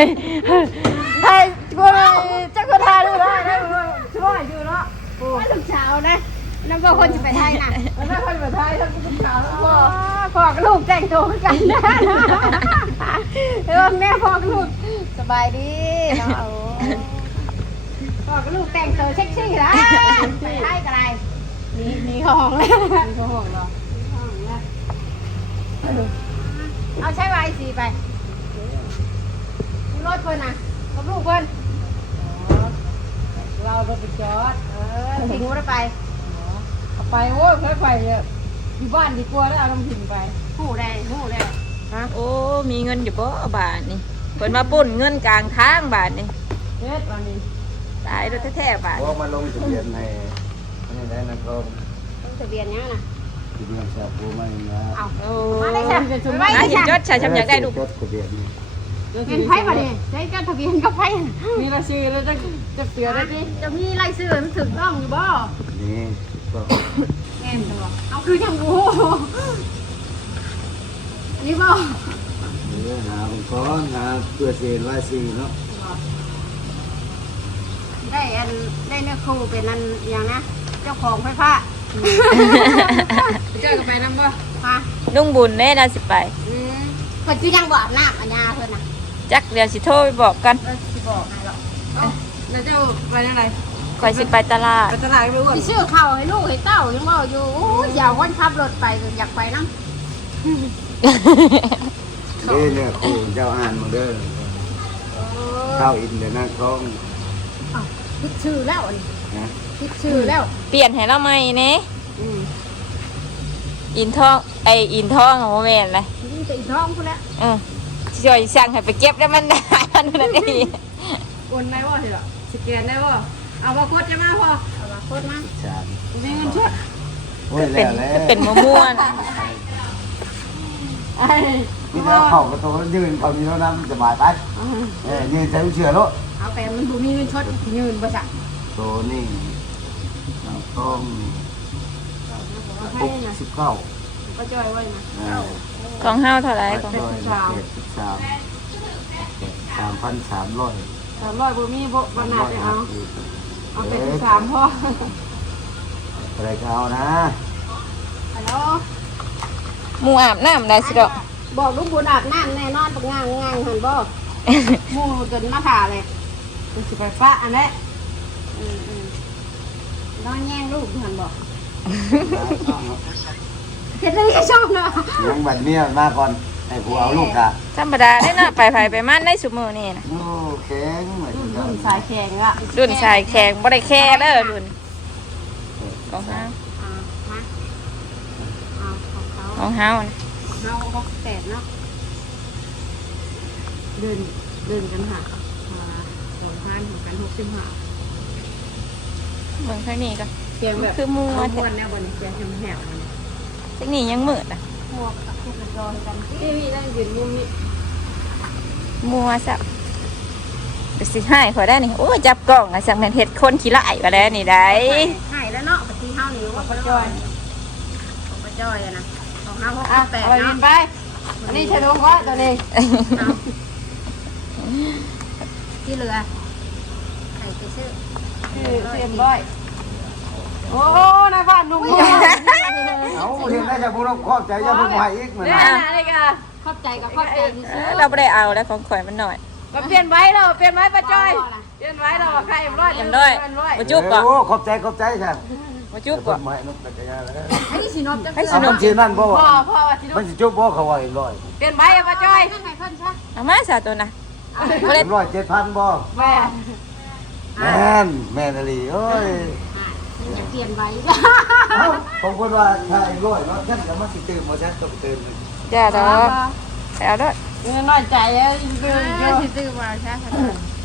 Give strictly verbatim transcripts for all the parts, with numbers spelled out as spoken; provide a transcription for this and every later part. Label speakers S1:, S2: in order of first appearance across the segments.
S1: ให้กูจะกูทาดูนะช่วยอยู่เนาะว่าลูกสาวนะน้ำบ่คนจะไปไทยนะน้ำคนไปไทยทั้งลูกสาวแล้วพ่อพ่อกับลูกแต่งตัวกันนะเออแม่พ่อกับลูกสบายดีเนาะพ่อกับลูกแต่งตัวเซ็กซี่นะไปไทยกันไรนี่นี่ห้องเลยนี่ห้องเหรอห้องเนี่ยเอาใช้ไวสีไปรถเพิ่นนะกับลูกเพิ่นเรารถไปจอดเออทิ้งรถไปเอาไปโอ้ยเพิ่นไปอยู่บ้านดีกว่าแล้วเอาลงทิ้งไปหูได้หูได้ฮะ
S2: โอ้มีเงินอยู่บ่บาทนี่เพิ่นมาปุ้นเงินกลางทางบาทนี่
S1: เฮ็ดวันนี้
S2: ตายแล้วแท้ๆบาท
S3: ว่ามาลงทะเบียนให้ไม่ได้นะครับ
S1: ต้องทะเบียนยังนะ
S3: ทะเบียนชาบูไม่นะ
S1: เอา
S2: โอ้
S1: มาได้จ้ะไป
S2: น่า
S1: ได้
S2: สิ
S1: จ้ะ
S2: จดใช้ชำอยากได้ลูก
S3: จดทะเบียนนี่
S1: เป็นไพ่ป่ะเนี่ยใช้จดทะเบียนกับไพ่
S4: มีรายชื่อแล้วจะจะเสือได้ดิ
S1: จะมีรายชื่อมันถูกต้องอยู่บ่
S3: นี่ก็
S1: แง่มตัวเอาคือยังโอ้นี่บ่
S3: เนื้อหาองค์กรหาเพื่อเสียรายสี่เนาะ
S1: ได้อันได้เนื้อคู่เป็นอันอย่างนะเจ้าของไฟฟ้า
S4: เจอกับไปน้ำบ่
S1: ฮะ
S2: ลุงบุญแน่น่าสิไป
S1: อืมเพิ่นคือยังบอกน้ำอัญญาเพิ่นน่ะ
S2: จักเดี๋ยวสิโทรไปบอกกัน
S1: เออสิบอกให้หรอก
S4: แล้วเจ้าไปยังไง
S2: ข่อยสิไปตลาด
S4: ไปตลาดไปอ้วน
S1: สิซื้อข้าวให้ลูกให้เต้ายังบ่อยู่โอ้ยอย่าวันขับรถไปอยากไปนำ
S3: เด้เนี่ยครูเจ้าอ่านมาเด้อเข้าอินเดียนาท้อง
S1: คิดชื่อแล้วอันนี้
S3: นะ
S1: คิดชื่อแล้ว
S2: เปลี่ยนให้เราใหม่แน่
S1: อืม
S2: อินทองไออินทองของโมเมนเลย
S1: นี่จะอีท้องพุ่นแล้ว
S2: อือช่วยสั่งให้ไปเก็บได้มันได้มันนั่นเอง
S4: โอนได้บ่เหรอสแกนได้บ่เอามาโคตรจะมาพอ
S1: เอาล่ะโคตรมา
S3: ชาญ
S4: มีเงินชด
S3: โอ้ย
S2: เป็น
S3: แล้วแล้ว
S2: ก็เป็นมะม่วน
S4: ไอ้
S3: นี่แล้วเข้าประตูยืนเขามีแล้วน้ำสบายไปเอ้ยยืนใส่เชือกแล้ว
S1: เอาแต่มันบ่มีเงินชดยืนบ่จ้ะ
S3: ตัวนี่ต้องหกสิบเก้า
S4: ก็จอยไว้นะ
S2: ของเฮาเท่าไหร่ของ
S3: ร้อยเจ็ดสิบสามสามพันสามร้อย
S4: สามร้อยบ่มีบ่บรรณาไปเอาเอาไปที่สามพ่อ
S3: อะไรก็เอานะ
S1: ฮัลโหล
S2: หมู่อาบน้ำได้สิดอก
S1: บอกลูกบุญอาบน้ำแน่นอนตกงานงานหันบ่หมู่จนมาถ่าเลย
S4: เป็นสิไปฟ้าอันนี้
S1: อืมอืมนอนแย่งลูกหันบ่เฮ็ดได้ก็ชอบเนาะ
S3: ยังบัดเนี้ยมาก่อนให้ผัวเอาลูกอ่ะ
S2: ธรรมดาได้เนาะไปไผไปมันได้สุมือนี่นะ
S3: โอ้แข็งเหมือน
S4: รุ่น
S3: กั
S4: รุ่
S3: น
S4: นสายแข็งอ่ะ
S2: รุ่นชายแข็งบ่ได้แค่เด้อรุ่นของเฮา
S1: อ่าฮะเอาของเขา
S2: ของเฮานะ
S1: เฮาหกสิบแปดเนาะ
S4: เดินเดินกันหาสองพันของกันหกสิบห้า
S2: เบิ่งทางนี้ก็
S4: เสียงแบบ
S2: คือหมู่
S4: ม้
S2: แท้
S4: วนแนวบนเสียงแหบมัน
S2: ทางนี้ยังมืดอ่ะ
S1: พวกกับพวกกระจอยกันที่
S4: ที่พี่นั่งยืนมุมนี้
S2: มัวซะเดี๋ยวสิให้ขอยได้นี่โอ้ยจับกล้องอ่ะสักแม่นเฮ็ดคนขี้ร้ายว่าแล้วนี่ได้
S1: หายแล้วเนาะปฏิเฮานี่ว่ากระจอยของกระจอยอะนะของเฮาหก
S4: อ่ะ
S1: สิบแปด
S4: เอาไปยิ
S1: เนาะ
S4: นไปอันนี้ใช้ลงว่าตัวนี้
S1: เอาที่เหลือใส่ไปซื้อ
S4: คือเสียมบ่อยโอ้นายบ้านนุ่ม
S3: เอาเห็นได้จากพวกเราครอบใจจะพุ่งมาอีกเหมือน
S4: เนี่ย
S3: กัน
S4: นะนี่ก็
S1: ขอบใจกับขอบใจที่
S2: เอ
S1: ซื้อ
S2: อเราบ่ได้เอาแล้วของข่อยมันหน่อย
S4: มาเปลี่ยนไว้เราเปลี่ยนไว้ป้าจอยเปลี่ยนไว้เราใครเอ็มร้อย
S2: เอ็มร้อย บ่จุบก่อน
S3: โอ้ขอบใจขอบใจใช่
S2: มาจุบก่อน
S3: ไม่นกตะกี้แล้ว
S1: ให้สินบจัง
S2: ให้สิ
S3: เอา
S2: น
S3: มันชื่อนั่นบ่
S4: พ่อพ่อว่าที่
S3: มันสิจุบบ่เขาว่าเอ็มร้อย
S4: เปลี่ยนไว้ป้าจอย
S1: นั่งไงเพิ่นซะ
S2: เอามาซะตัวน่ะบ่ได้
S3: เอ็มร้อยเจ็ดพันบ่
S4: แม่
S3: แม่นแม่นอลีโอ้ย
S1: จะเปลี่ยนไว้
S3: เอ้าผมคิดว่าถ้าเอ็มร้อยเนาะฉันก็มาสิตื่นบ่ฉันต้องตื่น
S2: จ้าดอกไปเอาเด้อ
S4: เงินน้อยใจอ่ะเกินเยอะ
S1: สิซื้อมาซะค่ะ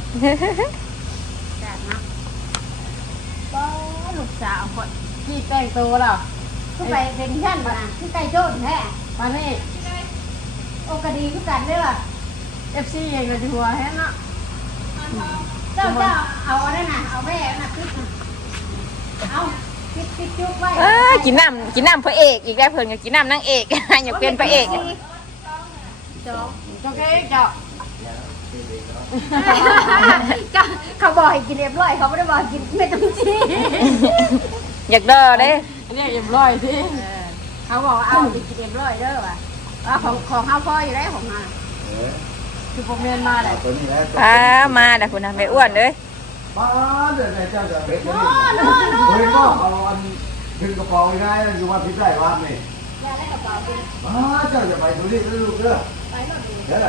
S1: จัดเนาะก็ลูกสาวคน
S4: พี่แต่งตัวแล้ว
S1: คือไปเป็นชั้นบ่นะคือไก่โจนแท้
S4: มานี่
S1: โอกาดีคือกันเด้อ
S4: เอฟซีเองก็จะหัวแฮะเนาะ
S1: เจ้าเจ้าเอาอันนั้นน่ะเอาแม่น่ะปิดน่ะเอาปิดปิดจุกไว้
S2: เออกินน้ำกินน้ำพระเอกอีกแล้วเพิ่นก็กินน้ำนางเอก อยากเป็นพระเอก
S1: จบ
S4: โอเคเจ้า
S1: จก็เขาบอกให้กินเรียบร้อยเขาไม่ได้บอกให้กินไม่ต้องจี
S2: อยากดอเด้
S4: อันนี้เอ็มร้อยสิ
S1: เขาบอกว่าเอาไปกินเรียบร้อยเด้อว่ะว่าของของเฮาพออยู่ได้ของมา
S3: เออ
S4: คือผมเรียนมาแหละ
S3: เอาตัวนี้แหละ
S2: ป้ามาแต่คุณน่ะแม่อ้วนเด้ย
S3: ป้าเดี๋ยวเจ้าจะเบ็ด
S1: โน่
S3: เลย
S1: โน่โน่
S3: เฮ้ยก็เอาอันถึงกระเป๋าง่ายอยู่ว่าพิษได้วัดนี่
S1: อย่าได้กระเป๋าไป
S3: ป้าเจ้าจะไปตัวนี้ลูกเด้อ
S1: ไปหมดเลย
S3: เด้อ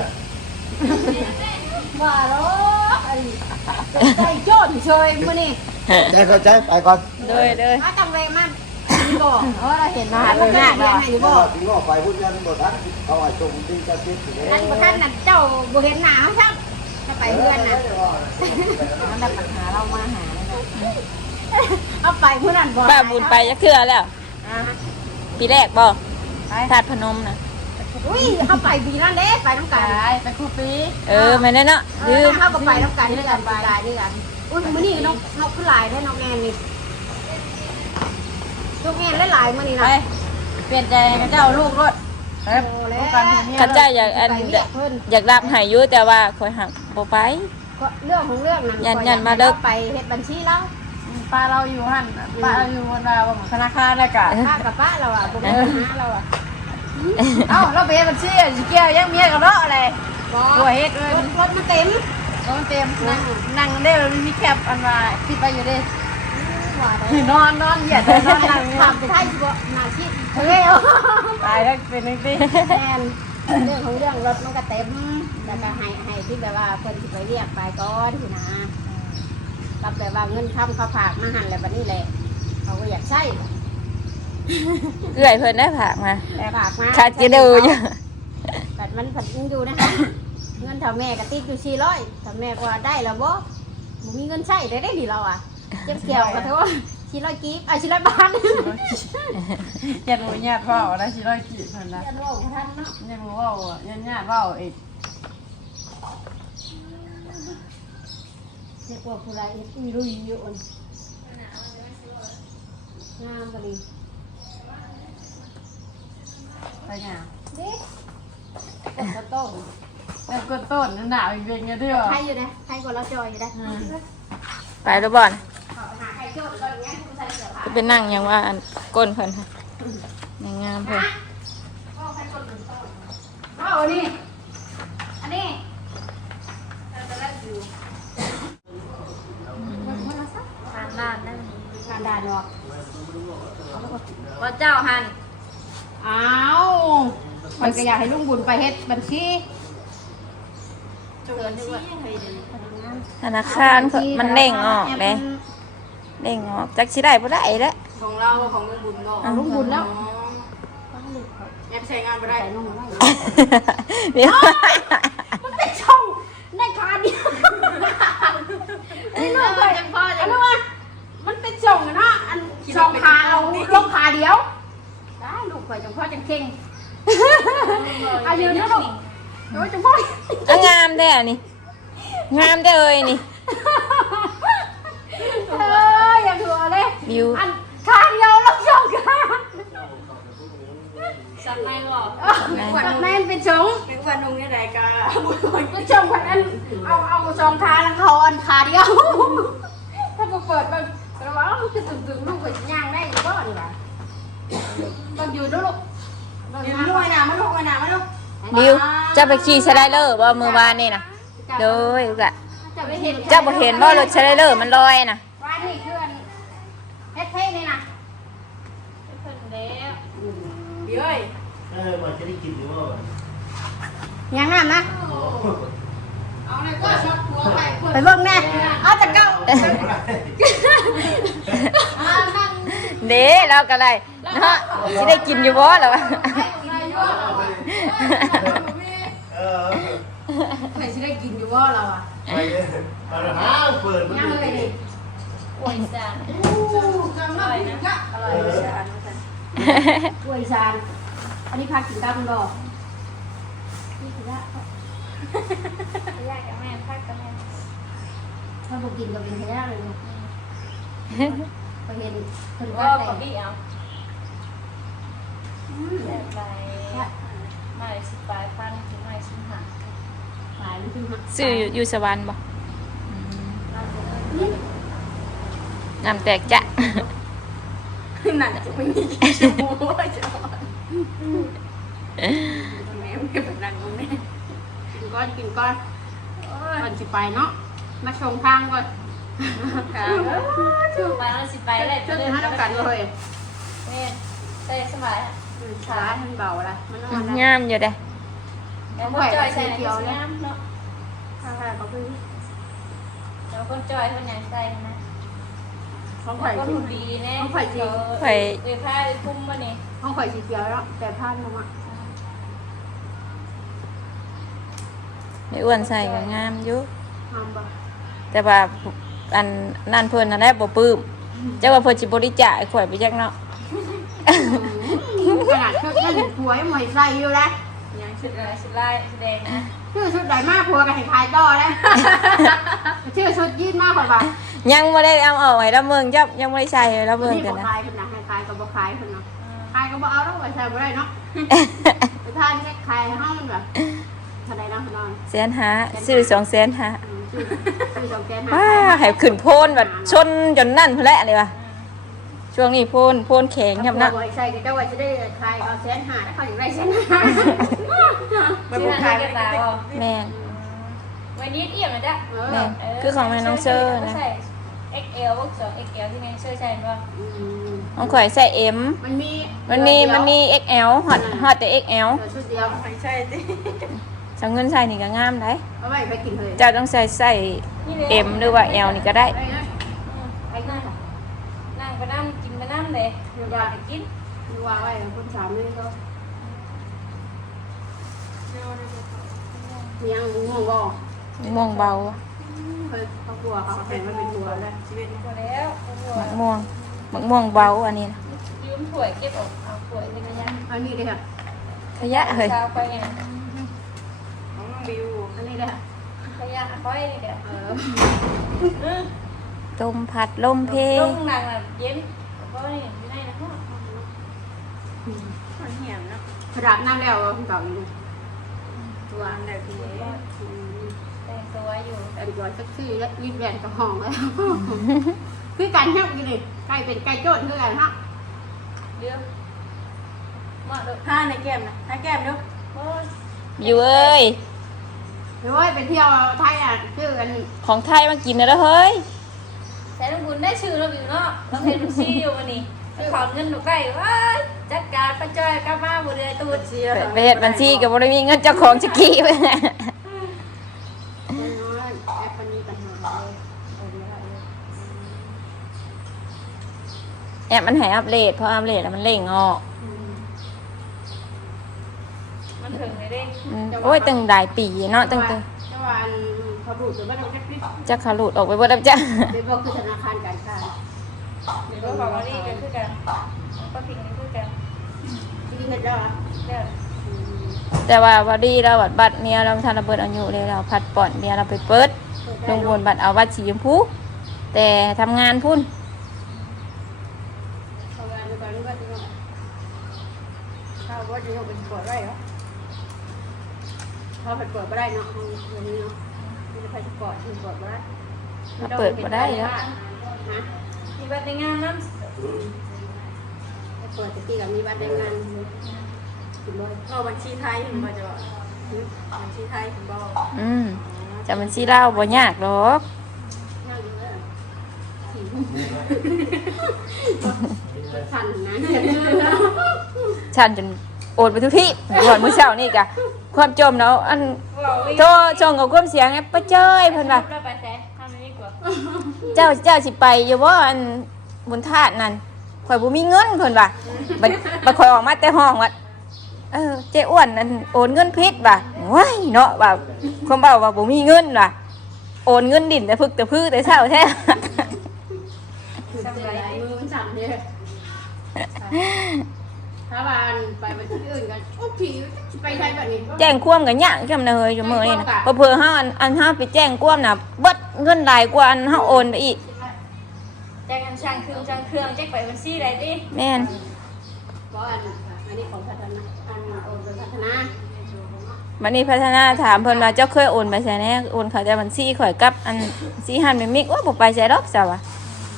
S1: ว่าหรอไอ้ใจโจ้เฉยมื้อนี้
S3: ใจก็ใจไปก่อน
S2: เด้ยเด้ย
S1: ถ้าจังเลยมันบ่เออเราเห็นมาหาเลยนะเรียนให้อยู่บ่
S3: ถึงก็ไปพุ่งยันหมดทันเอาไอ้จงจริงจะติดอยู่เลย
S1: ท่านบ่ท่านน่ะเจ้าบ่เห็นหน้าเขาครับถ้าไปเพื่อนน่ะ
S4: มันได้ปัญหาเรามาหา
S1: เอาไปมื้อนั้นบ่
S2: ป้าบุญไปจักเทื่อแล้ว
S1: อ่า
S2: ปีแรกบ่ธาตุพนมน่ะ
S1: อุ้ยเขาไปปีนั้นเด้ไปน้ำกัน
S4: ไปไปคู่ปี
S2: เออแม่นเนาะ
S1: เอ
S2: ลื
S1: อ
S2: ม
S1: เขาก็ไปน้ำกันด้วยกันไปด้วยกันอุ้ยมื้อนี้นกนกขึ้นหลายได้นกแอนนี่นกแอนหลายๆมื้อนี้
S4: ไป
S1: นะ
S4: เปลี่ยนใจกับเจ้าลูกรถไปลูกกันเมีย
S2: ข้าเจ้าอยากอันอยากรับให้อยู่แต่ว่าคอยหักบ่ไป
S1: เรื่องของเรื่องนั้น
S2: ยันยันมาเลิก
S1: ไปเฮ็ดบัญชีแล้ว
S4: ป้าเราอยู่หันป้าเราอยู่วันเราธนาคารได้กะ
S1: ป้ากับป้าเราอ่ะบ่มีปัญหาเราอ่ะ
S4: เอ้าเราไปบัญชีสิเกี่ยวยังเมียกับเนาะอะไร
S1: บ่
S4: ตัวเฮ็ดเลย
S1: รถรถมันเต็ม
S4: ต้องเต็มนั่งนั่งได้มันมีแคปอันว่าคิดไปอยู่ดิ
S1: ว่าได้
S4: นอนนอนเหยียดเลยนอนนั่ง
S1: ถามไปไทยบ่มาชีพเฮ้ย
S4: ตายแล้วเป็นนึงสิ
S1: แม่นเรื่องของเรื่องรถมันก็เต็มแล้วก็ให้ให้ที่แบบว่าเพิ่นสิไปเรียกไปก่อนที่นะรับแบบว่าเงินค้ำเขาฝากมาหันแล้วบัดนี้แหละเขาก็อยากใช้
S2: เอื้อยเพิ่นได้ผากมา
S1: แต่ฝากมา
S2: คาจิดูอยู่
S1: แต่มันผัดอยู่นะคะ เงินเท่าแม่ก็ติดอยู่สี่ร้อยถ้าแม่ก็ว่าได้แล้วบ่บ่มีเงินใช้ได้ได้ดีเราอ่ะเจ็บเกี่ยวก็เท่าว่าสี่ร้อยกีบอ่ะสี่ร้อยบาท
S4: ยันรู้ญาติว่าได้สิร้อยกี่พันละ
S1: ยันว่าบ่ทันเนาะ
S4: ยันรู้ว่ายันญาติว่าอีก
S1: เรียกว่าผู้ใดมีรุ่ยอยู่อ่อนงามบ่ดี
S4: ไปงาน
S1: เด็กกดกระโต้ง
S4: แล้วก็ต้นหนาวอีกเวงเงี้ยด้วย
S1: ใครอยู่นะใครกดเราจอยอยู่นะ
S2: ไปแล้วบ่อน
S1: ขอไปหาใครโจทย์ตอนนี้คุณใส่เสื้อผ้า
S2: จะไปนั่งยังว่าอันก้นเพิ่นค่ะยังงามเพิ่น
S1: ก็ใครกดหนึ่งต้นเอาอันนี้อันนี้เราจะเล่นอยู่ทานด้านนั่นทานด้านเนาะ
S2: ว่าเจ้าหัน
S1: อ้าวมันก็อยากให้ลุงบุญไปเฮ็ดบัญชี
S2: ธนาคารเพิ่นมันเด้งออกเลยเด้งออกจักสิได้บ่ได้แล้ว
S4: ของเราของลุงบุญเนาะ
S1: ลุงบุญแล้ว
S4: แอปใช้งานไม่ได้
S1: ใส่ลุงบุญไว้
S2: เดี๋ยว
S1: มันเป็นช่องในคาเดียวนี่ลูกเลยอันนู้นว่ามันเป็นช่องเนาะอันช่องขาเอาลงขาเดียวได้ลูกข่อยจังพ่อจังเข่งอายุนะลูกโอ้ยจังพ่อ
S2: อ่ะงามแท้อันนี่งามแท้เอ้ยนี่
S1: เอออย่าถัวเลย
S2: วิว
S1: อันขาเดียวลงช่องขา
S4: สับในหรอ
S1: แบบนั้นเป็นช่อง
S4: เป็นวันนุ่งนี่ไหนกะบุญ
S1: เป็นช่องแบบนั้นเอาเอาช่องขาแล้วเขาอันขาเดียวถ้าเปิดมันแปลว่าจะตึงๆลูกก็ย่างได้อยู่ก็ดีว่าต้องอยู่ด้วยลูก
S4: ยืมลูกไอ้หนามาลูกไอ้หนามาลูก
S2: วิวจะไปขี่สไลเดอร์บ่มื้อวานนี่น่ะโดยลูกอะ
S1: จะไปเห็น
S2: เจ้าบ่เห็นบ่รถสไลเดอร์มันลอยน่ะ
S1: ว่านี่คืออันเฮ็ดเพลงนี่นะ
S4: เฮ้ย
S3: เออมันจะได้กินหรือว่า
S1: ยังนั่นนะ
S4: เอาเลยก็ชอบหัวไป
S1: ไปเบิ่งแน่เอาจะเก้าอ่านั่ง
S2: เด้เราก็ได้เนาะสิได้กินอยู่บ่ล่ะวะ
S3: เออ
S1: ใครสิได้กินอยู่บ่เราอ่ะ
S3: ไปเลยมาหาเปิดมัน
S1: ยังเลยดิ
S2: โอ้ยจ้า
S1: อร่อยนะอร่อยกล้วยชานอันนี้พากินกับมันบ่นี่คือยาก
S2: ยากกับแม่พักกับแม่
S1: ถ้าบ่กินก็เป็นแท้เลยไปเห็นเพิ่น
S2: ว่า
S1: ว่าแต่
S2: ขอพี่เอาไปไม่สิบปลายพันถึงไม่สิบห้า
S1: ขายมันขึ้นมา
S2: ซื้ออยู่สวรรค์บ่น้ำแตกจ้ะ
S4: หนักจะไม่มีชมพูว่าจะอ่อนแม่ไม่เป็นดังตรงนี้
S1: กินก้อนกินก้อนก่อนสิไปเนาะมาชงทางก่อน
S4: ค่ะ
S2: ไปแล้วสิไปเลย
S1: ช่วยให้เรากันเลย
S2: นี่ใส่สบาย
S1: ขาท่านเบาละมันนอนละ
S2: งามอยู่เด้
S1: แล้วก็จอยใส่เดียวเลย
S2: งามเนาะ
S1: ข้างๆเขาคือ
S2: แล้วคนจอยคนยังใส่นะ
S1: ห้อง
S2: ข่
S1: ไข่
S2: ก็
S1: สี
S2: ดูดีแน่
S1: ห้องไข่สี
S2: ไข่เอ้ยผ้าคุ้มมานี่
S1: ห้องไข่สีเขียวแล้วแต่ผ้าลงอ่ะ
S2: ในอ้วนใส่ก็งามอยู่
S1: ทำบ่
S2: แต่ว่าอันนั่นเพิ่นนั่นแหละบ่ปลื้มเจ้าว่าเพิ่นสิบริจาคให้ข่อยไปจักเนาะ
S1: ขนาดชุดนั่นผัวยังไม่ใส่อยู่เลย
S2: ยังชุดอะไรชุดลายแสดงนะ
S1: ชื่อชุดใหญ่มากผัวกันให้ขายต่อเลยชื่อชุดยืดมากกว่าบ่า
S2: ยังบ่ได้เอาออกให้ละเมืองจับยังบ่ได้ใส่ให้ละเมือง
S1: นี่
S2: กัน
S1: บ่
S2: นะ
S1: ขายคนนะให้ขายก็บ่ขายคนเนาะขายก็บ่เอาแล้วไปใส่บ่ได้เนาะไปทานแค่ขายห้องมันแบบเท่าไหร่นะคุณนอน
S2: แสนหาซื้อสองแสนหา
S1: ชื่อชื่อสองแกน
S2: ว้า
S1: ห้า
S2: ให้ขึ้นโพนแบบชนจนนั่นพุ่นแหละเลยว่ะช่วงนี้โพนโพนแข็งครับนะ
S1: ผัวใส่ก็จะว่าจะได้ขายเอาแสนห้าแล้วเขาอยากได้แสนห้า
S4: มันบุกขายกันตา
S2: แม่น
S5: วันนี้เอี่ยมนะจ๊ะ
S1: เอ
S2: แม่
S1: อน
S2: คือของแม่น้องเชอร์นะ
S5: ใส่ เอ็กซ์ แอล พวกสอง เอ็กซ์ แอล ที่แม่เชอร์ใช่ป่ะ
S1: อืม
S2: ของข่อยใส่ M
S1: มันมี
S2: มันมีมันมี เอ็กซ์ แอล ฮอตฮอตแต่ เอ็กซ์ แอล
S1: เออชุดเดียว
S4: ไม่ใช่สิ
S2: สังเงินใส่นี่ก็งามได้
S1: เอาไว้ไปกินเลย
S2: เจ้าต้องใส่ใส่ M หรือว่า L นี่ก็ได้
S1: ไปนะไปนะ
S5: นั่งไปนั่งกินไปนั่งเลย
S1: เดี๋ยว
S5: อยา
S1: ว่าก
S5: ไปกิน
S1: เดี๋ยวว่าไว้คนสามนี่ก็มียังง่วงบ่
S2: ม่วงเบา
S1: เคยเขากลัวเขาเห็นมันเป็นตัวแล้ว
S4: ชีวิต
S5: หมดแล้ว
S2: มะม่วงมะม่วงเบาอันนี้นะ
S5: ยืมถ้วยเก็บออกเอาถ้วยเป็นระยะ
S1: อันนี้เลยค่ะ
S2: ขยะเฮ้ย
S5: เช้าไปไง
S4: ของน้องบิว
S1: อันนี้เลยค่ะ
S5: ระยะค่อยเดี๋ยว
S1: เออ
S2: ต้มผัดลมเพ
S5: ลงหนังน่ะเย็นก็นี่อยู่ในนะพ่อ
S4: มันเหี่ยมเนาะ
S1: กระดาษน้ำแล้วคุณเก่าอยู่
S4: ตัวอันแบบนี้
S5: แต่งตัวอยู่
S1: แต่ตัวสักชื่อแล้วยืดแหวนกับห้องแล้วคือการเที่ยวกันดิไก่เป็นไก่โจทย์คือกันฮะ
S5: เดี๋ยวมาดู
S4: ผ้าในแก้มนะถ้าแก้มดู
S5: โอ้ย
S2: อยู่เอ้ย
S1: หรือว่าไปเที่ยวไทยอ่ะชื่อกัน
S2: ของไทยมากินแล้วเฮ้ย
S5: แต่ลุงบุญได้ชื่อเราอยู่เนาะเราเห็นลุงซี่อยู่วันนี้ขอเงินหนูได้ว้ายจัดการป้าจ้อยกลับมาบุรีตูด
S4: เชียร์
S2: ไปเฮ็ดบัญชีกับบริมีเงินเจ้าของจะกี้ไป
S1: น้อยแอปมันมีปัญหาเลย
S2: แอปมันใหายอัปเดตเพราะอัปเดตแล้วมันเร่งออก
S5: มันถึงเลยเด้
S2: อืมโอ้ยตั้งหลายปีเนาะตั้งแต่
S1: จังหวะเขาดูดหรือว่าเราแค่คลิป
S2: จะขาหลุดออกไปเบิดแล้วจ้ะ
S1: เดี๋ยวบอกคือธนาคารการค้า
S5: เดี๋ยวก็บอกว่านี่กันคือกันก็พิงนี่คือกัน
S1: ที่นี่เห็นแล้วอ่ะ
S5: เดี๋ยว
S2: แต่ว่าวัดีเราบัดบัตรเมียเราทานระเบิดอายุเลยเราพัดป่อนเมียเราไปเปิดลงบนบัตรเอาบัตรสีชมพูแต่ทำงานพุ่น
S1: เขางานดูกันว่าจะยังข้าวว่าจะยังเป็นปวดได้เหรอข้าวเป็นปวดไม่ได้เนาะวันนี้เนาะมันจะไปปวดที่ปวดไม่ได้
S2: ถ้าเปิดมาได้แล้ว
S1: ฮะ
S5: มีบัตรในงานน้
S1: ไปปวดจะตีกับมีบัตรแรงงานกินบ่อย
S4: เราบัญชีไทยถึงมาจะบอกบัญชีไทยถึงบอก
S2: อืมจะมันสีเล่าบ่ยากหรอก
S1: นั่งอยู่เลยสั่นนะเนี่ย
S2: ฉันจนโอนไปทุกที่ก่อนมื้อเช้านี่กะความจมเนาะอัน
S5: ำเราวิ่ง
S2: โทรชงกับความเสียงไงป้าเจ้ยเพิ่นว่า
S5: เราไปแซ่ทำนี่ดีกว่า
S2: เจ้าเจ้าสิไปอยู่บ่อันบุญธาตุนั่นข่อยบ่มีเงินเพิ่นว่าบัดบัดข่อยออกมาแต่ห้องว่าเออเจ้อ้วนนั่นโอนเงินผิดว่ะว้ายเนาะว่าความเว้าว่าบ่มีเงินว่ะโอนเงินดินแต่พึกแต่พือแต่เช้าแท้
S1: สั่นไหลมือมันสั่นเนี่ยถ้าว่าไปไปที่อื่นกันโอ้ผีไปไทยแบบนี้
S2: แจ้งความก็ยากจำเนยอยู่มื้อนี้นะเผื่อๆเฮาอันอันเฮาไปแจ้งความน่ะเบิดเงินหลายกว่าอันเฮาโอนไปอีก
S5: แจ้งกันช่างเครื่องช่างเครื่องแจ้งไปบัญชีอะไรดิ
S2: แม่น
S1: เพราะอันอันนี้ของพัฒนาอันโอนเป็นพัฒนา
S2: บัดนี้พัฒนาถามเพิ่นว่าเจ้าเคยโอนไปไสแหน่โอนเขาแต่บัญชีข่อยกับอันสีหันแม่มิกว่าบ่ไปไสดอกจ้ะว่ะ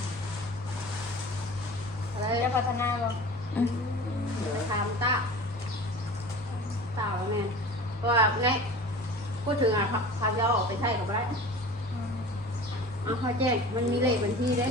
S1: อะไร
S5: จะพัฒนาบ่
S1: ถามตาตาว่าแม่ว่าไงพูดถึงอ่ะพาเจ้าออกไปใช่กับไรเอาเขาแจ้งมันมีเลขบัญชีเด้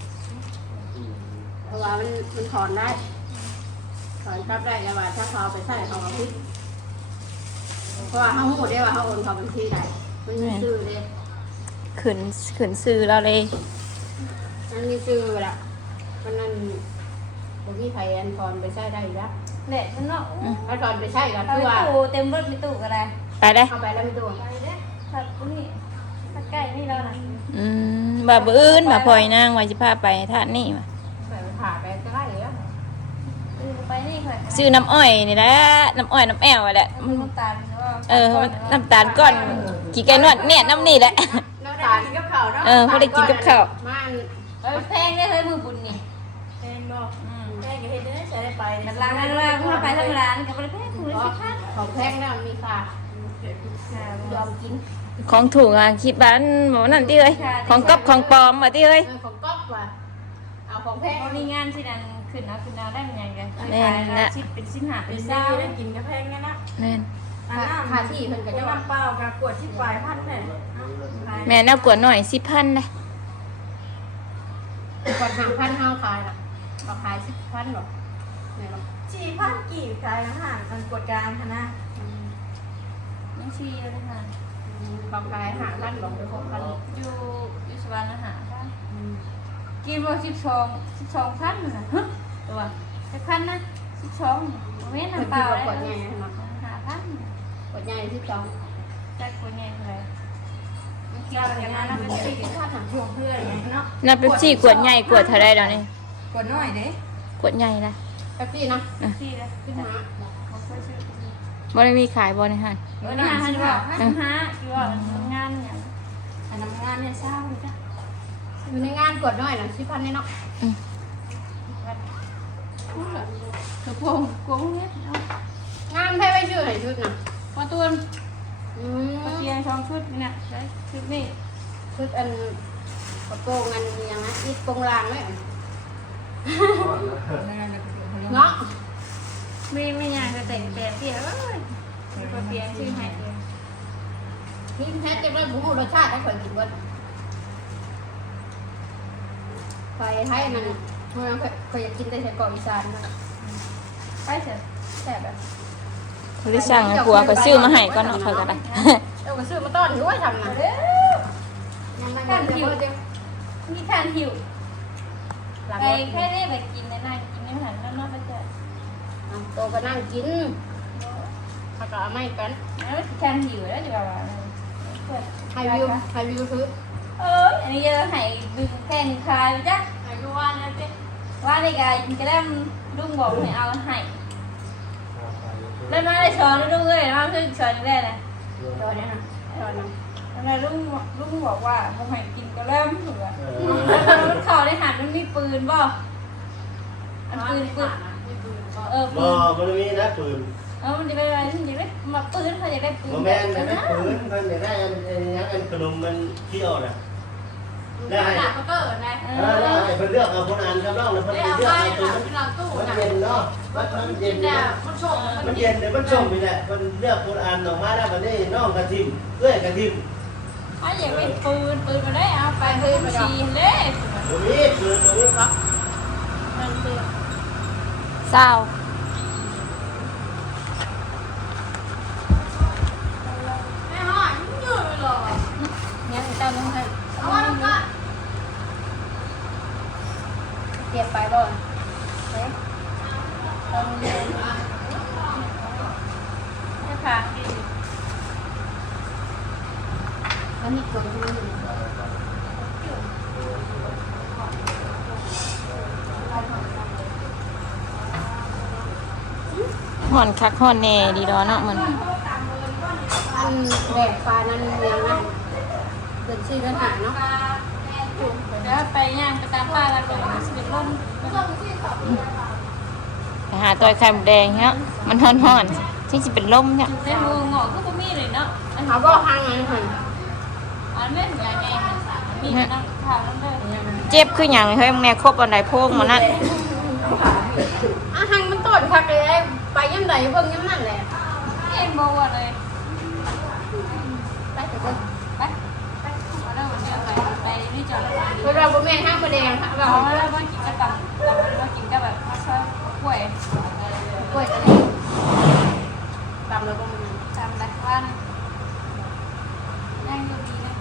S1: เพราะว่ามันมันถอนได้ถอนกลับได้แต่ว่าถ้าเขาเอาไปใช่เขาเอาพิษเพราะว่าเขาหูได้ว่าเขาโอนเขาบัญชีได้มันมีชื่อเลย
S2: ขึ้นขึ้นซื้อเราเลย
S1: มันมีชื่อเวลามันนั่นผมมีไผ่อันถอนไปใช่ได้อยู่แล้ว
S5: เด็ดมันเนาะ
S1: ถ้าถอนไปใช่ก็
S5: เอา
S1: คือ
S5: ไป
S1: ว่า
S5: ตู้เต็มรถไปตู้กันเลย
S2: ไปได้
S1: เข้าไปแล้วไม่ตัว
S5: ไปเด้ถ้าผู้นี้ถ้าใกล้นี่แล้วนะ
S2: อืมบ่าบ่อื่นบ่าพลอยนางว่าสิพาไปท่านี่ว่ะ
S1: ไปผ่าไปก็ได้แล้ว
S5: เออไปนี่ค่ะ
S2: ซื้อน้ำอ้อยนี่แหละน้ำอ้อยน้ำแอวนั่นแหละ
S5: มันน้ำตาลว่า
S2: เออมันน้ำตาลก้อนกี่ไก่นวดเนี่ยน้ำนี่แหละ
S1: น้ำตาลกินกับข้าวเนาะ
S2: เออพอได้กินกับข้าว
S1: มัน
S5: เออแพงได้เฮ้ยมือบุญนี่
S4: แพงบ่แพงก็เฮ็ดได้ใช้ได้ไป
S5: มันร้านนั้นว่าเมื่อไปทั้งร้านกับประเทศคือสิพัน
S1: ของแพงแล้วมีค่า ยอมกิน
S2: ของถูกอ่ะคิดบ้านบอกนั่นติเอ้ยของก๊อบของปลอมอ่ะติเอ้ย
S1: เออของก๊อกว่ะเอาของแพง
S5: พอมีงานที่นั่นขึ้นเอาขึ้นเอาได้มันยังไงชิปเป็นชิ้นหา
S4: เป็
S5: เป็น น
S4: เศร้า
S5: เศร้า
S4: ได้กินก็แพงไงนะ
S2: แม่น
S4: อันน้ำ
S1: ค่าที่เพิ่นก็จะว่า
S4: น้ำเปล่ากับขวดที่ปลายพันแผ่น
S2: แม่นเอากวดหน่อยสิบพันเลย
S1: ก่อนหาพันเฮาขายน่ะเขาขายสิบพันหรอกไหนหรอก
S4: สี่พันกี่ขายอาหารมันกวดกลางคณะ
S5: น้องชีเลยค่ะ
S1: เขาขายหาพันหรอกไปหกพัน
S5: อยู่อยู่สวรรค์อาหารกินว่าสิบสองสิบสองพันนะฮะตัวสิบพันนะสิบสองเว้น
S1: เพิ่น
S5: น้ำเป
S1: คิด
S5: ล่า
S1: ว่า
S5: ได้
S1: ขวดใหญ่เนาะ
S5: หาพัน
S1: ขวดใหญ่สิบสอง
S5: ได้คนใหญ่เลยมันกินอย่างนั้นเป็นสี่
S1: พันหนัง
S4: ช่วงเพื่อนเนาะ
S2: น้ำเป๊ปซี่กวดใหญ่กวดเท่าไรเดี๋ยวนี้
S4: กวดน้อยเด้
S2: กวดใหญ่นะ
S1: แป๊บซี่นะ
S5: สี่เลย
S1: ขึ้นมา
S5: เขาเคยซื้อ
S2: บ่ได้มีขายบ่ในห้าง
S5: เออนี่ฮะที่ว่าห้าห้าที่ว่าทำงานอย่าง
S4: อันน้ำงานเนี่ยเศร้าเลยจ้ะ
S1: อยู่ในงานกวดน้อยน่ะสิบพันนี่เนาะ
S5: กระโปรงกระโปรงเนี้ย
S1: งานให้ไว้ชื่อให้ชุดน่ะ
S5: พอตัว
S1: อืม
S5: ตะเกียงสองชุดเนี่ยได้ชุดนี้
S1: ชุดอันกระโปรงอันนี้ยังนะอีกโปรงลางไหมเนาะ
S5: ไม่ไม่ยากจะแต่งแปลเปลี่ยนเลยเปลี่ยนชื่อให้เอง
S1: นี่แท้จริงแล้วหมูรสชาติได้เคยกินบ่ไปไทยนั่นเมื่อเคยเคยกินแต่ไส้กรอกอีสานนะ
S5: ไปเถอะ
S1: แซ่บแบบ
S2: เขาได้สั่งให้ผัวก็ซื้อมาให้ก่อนเนาะเขาก็ได้
S1: เออก็ซื้อมาต้อนอยู่ว่าทำน่ะยังไม่กันหิว
S5: มีทานหิว
S1: หลัง
S5: ไป
S1: รถ
S5: แค่ได้แบบกินในนั่งกินในหันแล้วนอกไปเจอ
S1: อ่ะโตก็นั่งกินถ้าก็เอาไม่กัน
S5: แล้วทานหิวแล้วจะแบบว่า
S1: ให้วิวให้วิวซื้อ
S5: เอออันนี้จะให้ดึงแค่นึงคลายไปจ้ะ
S4: อายุว่าเนี่ยเจ๊
S5: ว่าในการจะได้ลุงบอกให้เอาให้แล้วน้าได้ช้อนลุงเลยน้าขึ้นช้อนได้เลย
S1: จอเนี่ยนะจอนะ
S5: แล้วลุงลุงบอกว่าผมให้กินก็เริ่มถูกอ่ะแล้วมันเข่าได้หันมันมีปืนบ่อันปืนปืนเออปื
S6: บ่
S5: น
S6: บ่ได้มีนะปืน
S5: เออมันจะไปอะไรมันจะไปมาปืนเขาจะได้ปืน
S6: บ่แม่นนะนะปืนเพิ่นได้ได้อันอันหยังอันขนมมันเที่ยวน่ะได้ให้
S1: หนักก็เกิดนะ
S5: เอ
S6: เออได้
S5: อ
S6: ให้เพิ่นเลือกเอาคนอ่านคำร้องแล้วเพิ่น
S1: ได้
S6: เลื
S1: เอา
S6: อก
S1: ไป
S6: เอาตัว
S1: หนั
S6: มัน
S1: ที่เราตู้
S6: มัน
S1: นะ
S6: เย็นเนาะมันมันเย็น
S1: เนี่
S6: เนี่ย ย
S1: มันโชค
S6: มันเย็นเดี๋ยวมันชมนี่แหละเพิ่นเลือกคนอ่านออกมาแล้วบัดนี้น้องกระทิมเอ้อยกระทิม
S5: ถ้าอยากเป็นปืนปืนมาได้เอาไปปืนมาชีเลย
S6: บ่มีปืนบ่มีครับ
S1: มันคือ
S2: เศร้า
S1: ไม่ห่อมันยืดเลย
S5: เนี่ยเจ้าลุงให้
S1: เอาไว้ก่อนเก็บไปบ่อนเอ๊ะ
S5: ตอนนี้ให้ค่ะ
S1: แล้วมีกดมันอยู่
S2: ห่อนคักห่อนแน่ดีดอเนาะมัน
S1: อันแบกปลานั้นยังนะเดินซีกันหาเนาะ
S5: แล้วไปย่างไปตามป้าแล้วก็สิเป็นลม
S2: ไปหาตัวไข่หมูแดงเนาะมันห่อนห่อนที่จะเป็นลมเนี่ย
S5: ในมืองอกก็บ่มีเลยเนาะอัน
S1: เขาบอกห้างอะไรคน
S5: อันแม่นใหญ่ใหญ่มีนั่งทางนั่นเด้อ
S2: เจ็บคืออย่างเฮ้ยแม่ครบอันไหนโพกมานั่น
S1: อ่ะห้างมันต้นคักเลยไปย่ำใดเพิ่งย่ำนั่นแหละ
S5: เอ็นบ่ว่าเลย
S1: ไปเถอะ
S5: ไปไปเอาแล้วมันจะไปไปนี่จอดแล้ว
S1: เวลาบ่แม่นห้างประแดงเรา
S5: เอาแล้วว่ากินกับกับว่ากินกับแบบซอยกล้วย
S1: กล้วยตะลีตามแล้วก็มัน
S5: จำได้ว่านะยังอยู่ดีนะ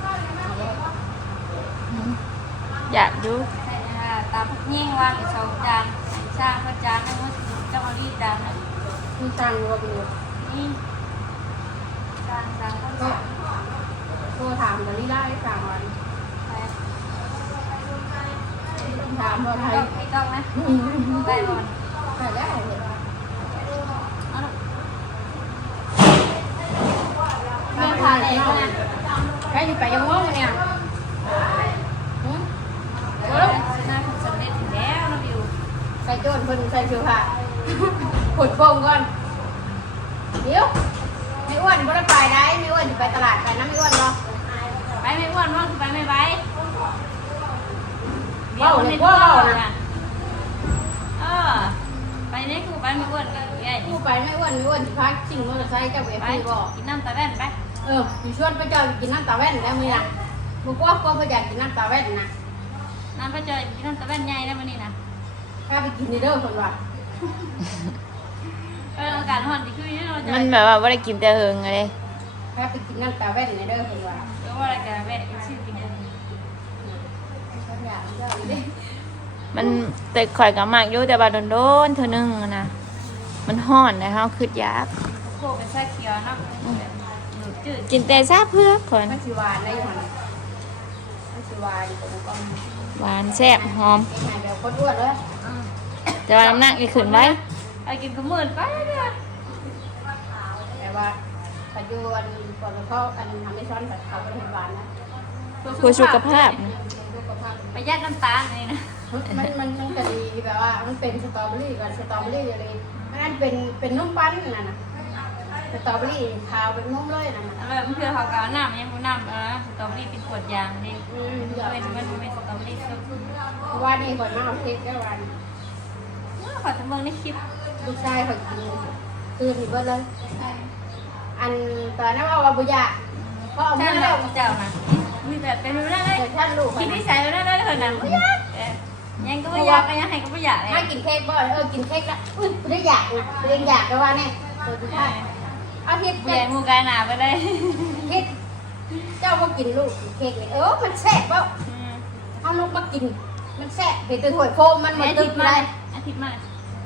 S2: อยากดู
S5: ตามยิ่งว่างสองจานสร้างพระจานนั่นว่าจะมารีดจานนั่น
S1: มีตังค์ว่าเป็น
S5: นี่จานจานก็
S1: ก็โทรถามตอนนี้ได้สามวัน
S5: ไป
S1: ถามว่าไทย
S5: ต้องไม่ต้องนะได้บอล
S1: ไปแล้ว
S5: ไม่พาเลยนะ
S1: ใครอยู่ไปยังง่วงเนี่ย
S5: แล้วน่าสำเร็จแล้วนะบิว
S1: ใส่โจนเพิ่นใส่เสื้อผ้าขุดโฟมก่อนเดี๋ยวไม่อ้วนบ่ได้ไปได้ไม่อ้วนไปตลาดไปน้ำไม่อ้วนเนาะ
S5: ไปไม่อ้วนมั้งไปไม่ไป
S1: เว้าเลยว่าเว้านะ
S5: เออไปนี่กูไปไม่อ้วนกันไง
S1: กูไปไม่อ้วนไม่อ้วนสิพักชิงมอเตอร์ไซค์เจ้าเว
S5: ไป
S1: ทีบ่
S5: กินน้ำตาแว่นไป
S1: เอออยู่ชวนพระเจ้ากินน้ำตาแว่นแล้วมื้อน่ะบ่กลัวกลัวพระเจ้ากินน้ำตาแว่นนะ
S5: น้ำพระจอยกินน้ำตาแว่นใหญ่ได้วันนี้นะ
S1: ถ้าไปกินนี่เด้อเพิ่นว่า
S5: เออการห่อนที่คือนี่เราจะ
S2: มันแบบว่าไม่ได้กินแต่เฮิงอะไร
S1: ถ้าไปกินน้ำตาแว่นนี่เด้อเพิ่นว่า
S5: เรียกว่าอะไรกันแว่นชื่อจริง
S1: พระเจ้าเจ้าอีเด้
S2: มันแต่ข่อยกับมากอยู่แต่บาโดนโดนๆเธอนึงอะนะมันห่อนนะเฮาคืดยาก
S5: โคเป็นชาเขียวนะหนูจืด
S2: กินแต่ซาเพื่อคน
S1: มันสิหวานได้หั่นมันสิหวานแต่มันก็
S2: หวานแซ่บหอม
S1: เป็นไงแบบคนอ้วนเลย
S2: แต่ว่าน้ำหนักอีกขึ้นไว้
S5: ไปกินขมื่นไปเนี่ย
S1: แต่ว่าปัจจุบันก่อนเขาอันทำให้ซ้อนแบบเขาเป็นหวานนะ
S2: เพื่อสุขภาพนะ
S1: สุขภาพ
S5: ไปยัดน้ำตาลเลยนะ
S1: มันมันมันจะดีแบบว่ามันเป็นสตรอเบอรี่กับสตรอเบอรี่อะไรมันเป็นเป็นนุ่มปั้นน่ะนะสตรอเบอรี่ขาวเป็นนุ่มเลยนะ
S5: อะไรมันคือเขากาวน้ำยังกูน้ำเออสตรอเบอรี่เป็นขวดยางดิ
S1: อืม
S5: เป็นมันเป็นสตรอเบอรี่ซุป
S1: ว่านี่ก่อนมาเอาเค้กแค่วัน
S5: ขอจะเบิ่งในคลิป
S1: ลูกชายเขากินตื่นอีกเบิดเลย อันตอนนั้นเอาว่าบุญยาเพราะเอา
S5: ใช่
S1: มือ
S5: แล้
S1: แล้ว ว
S5: เจ้านะมีแบบเป็นแบบนั้นเลย
S1: เดี๋ยวท่านลูก
S5: คิดนิสัยแบบนั้นเลยคนนั้นบุญยากยังก็ไม่อยากยังให้ก็ไม่อยากเลย
S1: ถ้ากินเค้กบ่อยเออกินเค้กแล้วอุ้ยไม่ได้อยากนะไม่ได้อยากแต่ว่าเนี่ยตัวที่ท่านเอาทิตย์
S5: เปลี่ยนมูกายหนาไปเลย
S1: ทิตย์เจ้าก็กินลูกเค้กเลยเออมันแซ่บเปล่าเอาลูกมากิน มันแซ่บเป็นตัวถ้วยโฟมมันหมด
S5: อา
S1: ตึ
S5: ทิต
S1: ก
S5: ย์
S1: เล
S5: มาย อาทิตย์มา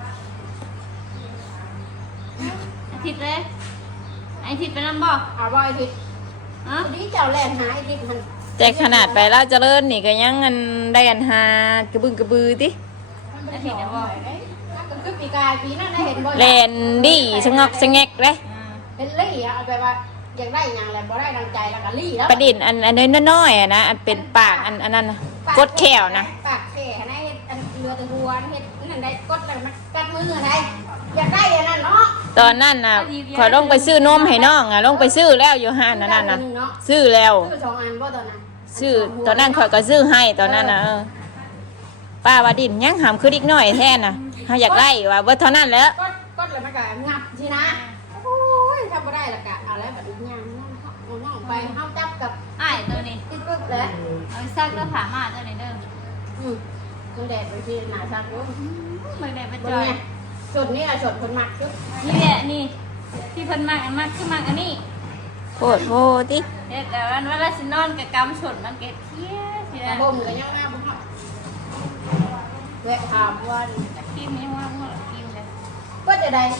S5: อาทิตย์เลยอาทิตย์ไปนั่งบ่
S1: เอาว่าไอ้ทิตย์
S5: ฮะ
S1: ทีนี้เจ้าแล่นหาไอ้ทิตย์มัน
S2: แต่ขนาดไปแล้วเจริญนี่ก็ยังอันได้อันหากระบึงกระบือติ
S1: อาทิตย์จะบอกก็คือปีกายปีนั้นได้เห็นบ่อย
S2: แลนดีชะงอกชะแงกเลย
S1: เป็นลี่อะเอาไปว่าอยากได้อย่างไรบ่ได้ดังใจแล้วก็ลี่แล้ว
S2: ประดิษฐ์อันอันน้อยๆอะนะอันเป็นปากอันอันนั้นนะกดแขวนะ
S1: ปากแข่ให้เฮ็ดอันเรือตะหัวเฮ็ดนั่นได้กดแล้วมันกัดมืออะไรอยากได้อย่างนั้นเนาะ
S2: ตอนนั้นน่ะขอยลงไปซื้อนมให้น้องอ่ะลงไปซื้อแล้วอยู่ห้านนั่นน่ะซื้อแล้ว
S1: ซื้อสองอันบ่ตอนนั้น
S2: ซื้อตอนนั้นข่อยก็ซื้อให้ตอนนั้นน่ะเออป้าว่าดินยังหามคืออีกหน่อยแท้น่ะเฮาอยากได้ว่าบ่เท่านั้นแหล้ว
S1: กดกดแล้วมันก็งับสินะโอ้ยทำบ่ได้ละกะเอาแล้วแบบนี้ยังเอาน้องไปเฮาจับกับ
S5: ไอ้ตัวนี้
S1: ติดปึ๊บแล้ว
S5: เอาซักก็ผ่ามาตัวนี้เด้อ
S1: อืมมันแดดไปที่หน้าซักอยู่
S5: เมื่อใดไป
S1: บ
S5: จ
S1: น
S5: อย
S1: เนี่ยส่วนนี้อะส่วนคนมักชุด
S5: นี่แหละนี่ที่เพิ่นมากอันมากคือมากอันนี้
S2: โพดโพติ
S5: เด็กแต่วันเวลาสินอนกับกำสดมันเก็บเที่ยสิ
S1: กระ
S5: นะ
S1: บ่มก็ยังมาบ่ฮอดแวะถามว่า
S5: กินนี่ว่าว่ากินเลย
S1: ก็จะได้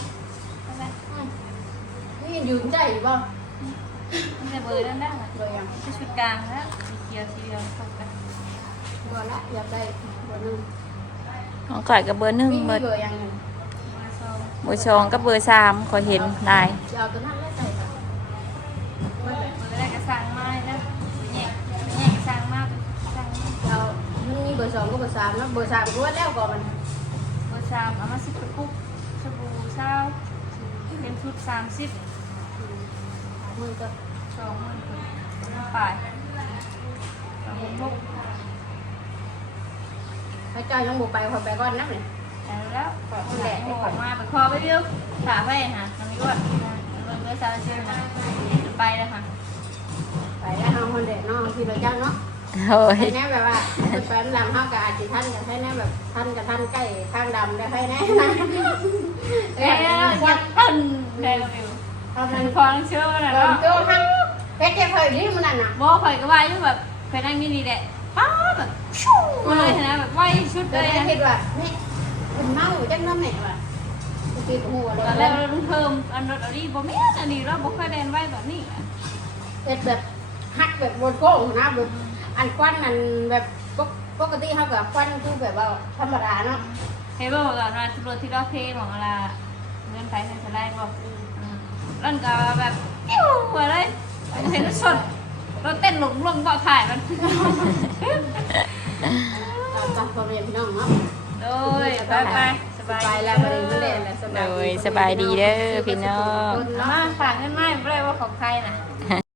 S1: นี่ยืนใจอยู่บ่
S5: มันจะเบอร์นั่นได้ไหม
S1: เลยยัง
S5: จะชุดกลางแล้วสีเขียวสีเหลืองเข้ากัน
S1: บ่ละอยากได้บ่นึง
S2: ของข่อยก็เบอร์หนึ่ง
S1: มี
S2: เบอร์
S1: เบอร์ยัง
S5: มาโซ่
S2: เบอร์สองกับเบอร์สามข่อยเห็นได้
S1: จะเอาตัวนั้นแล้วใส่
S5: มันมันได้กระสังไม้แล้วแย่แย่กระสังมากสัง
S1: เอามันมีเบอร์สองกับเบอร์สามนะเบอร์สามก็ว่าแล้วก่อนมัน
S5: เบอร์สามเอามาสิบกระปุกสบู่เช้าเป็นชุดสามสิบ
S1: มือก็
S5: สองหมื่นปลายสองหมื่นหก
S1: ให้เจ้ายังบุกไปคอยไปก่อนนับเลย
S5: แล้วขอแดดออกมาไปคอไปวิวถามไปค่ะน้ำยวดมันก็ซาเชื่อนะไปเลยค่ะ
S1: ไปแล้วเอาคนเด็กเนาะที่เราจ้างเนาะ
S2: โอ้ย
S1: ให้แน่แบบว่าไปลำห้ากับอาจิท่านกับให้แน่แบบท่านกับท่านใกล้ข้างดำได้ให้แน่นะ
S5: เอ๊ะยัดพันแดงวิว
S1: ตอนนั้น
S5: คอเชื่อนะ
S1: เริ่
S5: เนาะ
S1: มโตฮักเพชรเจ็บเคยรีบมันนั่นน่ะ
S5: โบข่อยก็ว่าอยู่แบบเคยนั่งนี่นี่แหละป้าแบบชูมาเลยนะแบบว่ายชุด
S1: เล
S5: เลย ย
S1: คิดว่านี่เป็นเมาจังน้ำแหน่ว่ะตีหัวเล
S5: ตอน
S1: ย
S5: แรกเราต้องเพิ่มอันรถอันนี้บ่แม่นอันนี้เราบ่เคยเดินไว้แบบนี้
S1: เพชรแบบฮักแบบบนโค้งนะแบบอันควันมันแบบปกติเขาแบบควันคือแบบว่าธรรมดาเนาะ
S5: เฮ้ยบอกก่อนว่าตำรวจที่เราเพย์ของอะไรเงินไปเงินสไลด์บอกนั่นก็แบบปิ้วหัวเลยเห็นรถชนเราเต้นหลงลงเบาะถ่ายมัน
S1: ตามความเรียนพี่น้องเนาะ
S5: โดยไปไปสบาย
S1: ไปแล้วไปเลยไม่เล่นแล้วสบาย
S2: โดยสบายดีเด้อพี่น้อง
S5: มาฝากเงินไม่ไม่ได้ว่าของใครนะ